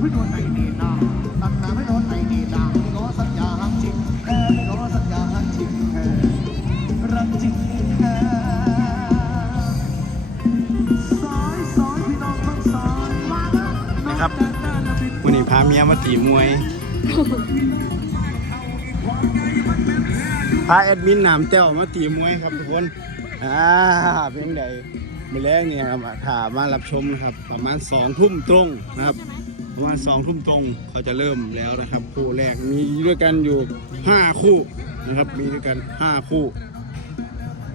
ไม่โดนไหนดีนะตัดหนาไม่โดนไหนดีนะไม่ขอสัญญาหักจริงแค่ไม่ขอสัญญาหักจริงแค่รักจริงแค่สายสายพี่น้องทั้งสายมาแล้วนะครับวันนี้พาเมียมาตีมวย พาแอดมินหนามเต้วมาตีมวยครับทุกคนอ่าเป็นไงมือแรกเนี่ยครับถามมารับชมนะครับ ประมาณสองทุ่มตรงนะครับ ประมาณสองทุ่มตรงเขาจะเริ่มแล้วนะครับ คู่แรกมีด้วยกันอยู่ห้าคู่นะครับมีด้วยกันห้าคู่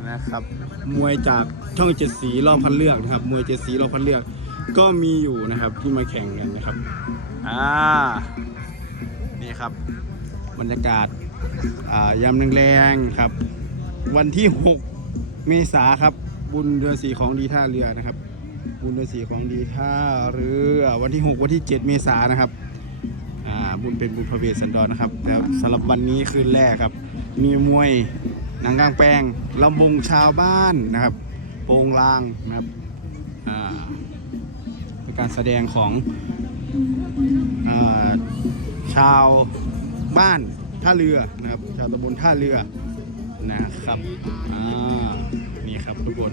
นะครับมวยจากช่องเจ็ดสีรอบคัดเลือกนะครับมวยเจ็ดสีรอบคัดเลือก ก็มีอยู่นะครับที่มาแข่งกันนะครับอ่านี่ครับบรรยากาศอ่ายามแรงๆครับ วันที่ 6 เมษาครับบุญเดือนสีของดีท่าเรือนะครับ บุญเดือนสีของดีท่าเรือวันที่ 6 วันที่ 7 เมษายนนะครับบุญเป็นบุญพระเวสสันดรนะครับแล้วสำหรับวันนี้คืนแรกครับ มีมวยหนังกลางแปลงลำวงชาวบ้านนะครับโปงลางนะครับการแสดงของอาชาวบ้านท่าเรือนะครับ ชาวตำบลท่าเรือนะครับนี่ครับทุกคน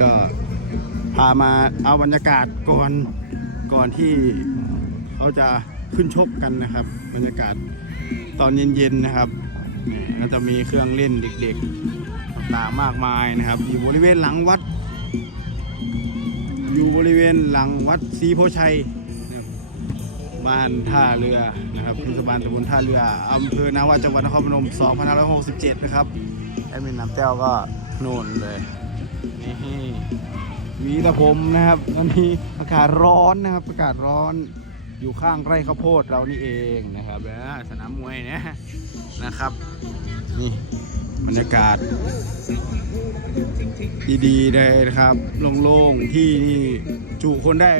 ก็พามาเอาบรรยากาศก่อนก่อนที่เขาจะขึ้นชกกันนะครับ บรรยากาศตอนเย็นๆนะครับนี่ก็จะมีเครื่องเล่นเด็กๆต่างๆมากมายนะครับ อยู่บริเวณหลังวัด อยู่บริเวณหลังวัดศรีโพชัยบ้านท่าเรือนะครับเทศบาลตำบลท่าเรืออำเภอนาว่าจังหวัดนครพนม 2567 นะครับแอดมินน้ำแต้วก็โน่นเลย นี่วีตะพรมนะครับตอนนี้อากาศร้อนนะครับอากาศร้อนอยู่ข้างไร่ข้าวโพดเรานี่เองนะครับแล้วสนามมวยนี่ยนะครับนี่บรรยากาศ ดีๆเลยนะครับโล่งๆที่นี่จุคนได้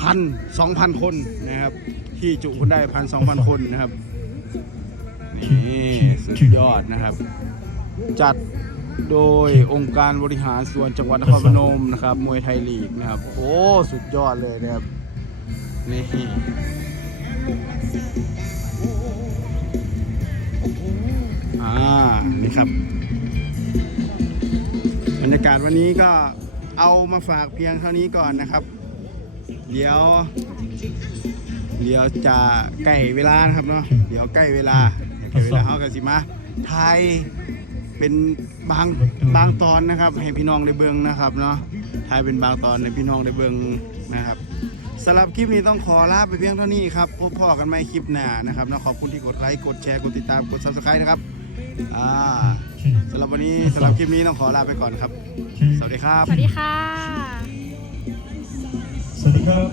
พันสองพันคนนะครับ ที่จุคนได้พันสองพันคนนะครับนี่สุดยอดนะครับ จัด โดยองค์การบริหารส่วนจังหวัดนครพนมนะครับ มวยไทยลีกนะครับ โอ้สุดยอดเลยนะครับ นี่อ่านี่ครับ บรรยากาศวันนี้ก็เอามาฝากเพียงเท่านี้ก่อนนะครับ เดี๋ยวเดี๋ยวจะใกล้เวลานะครับเนาะเดี๋ยวใกล้เวลาใกล้เวลาเขากันสิมาไทย เป็นบางบางตอนนะครับ ให้พี่น้องได้เบิ่งนะครับเนาะไทยเป็นบางตอนให้พี่น้องได้เบิ่งนะครับสำหรับคลิปนี้ต้องขอลาไปเพียงเท่านี้ครับพบพ่อกันใหม่คลิปหน้านะครับเนาะขอบคุณที่กดไลค์กดแชร์กดติดตามกด subscribe นะครับอ่าสำหรับวันนี้สำหรับคลิปนี้ต้องขอลาไปก่อนครับ สวัสดีครับ สวัสดีค่ะ สวัสดีครับ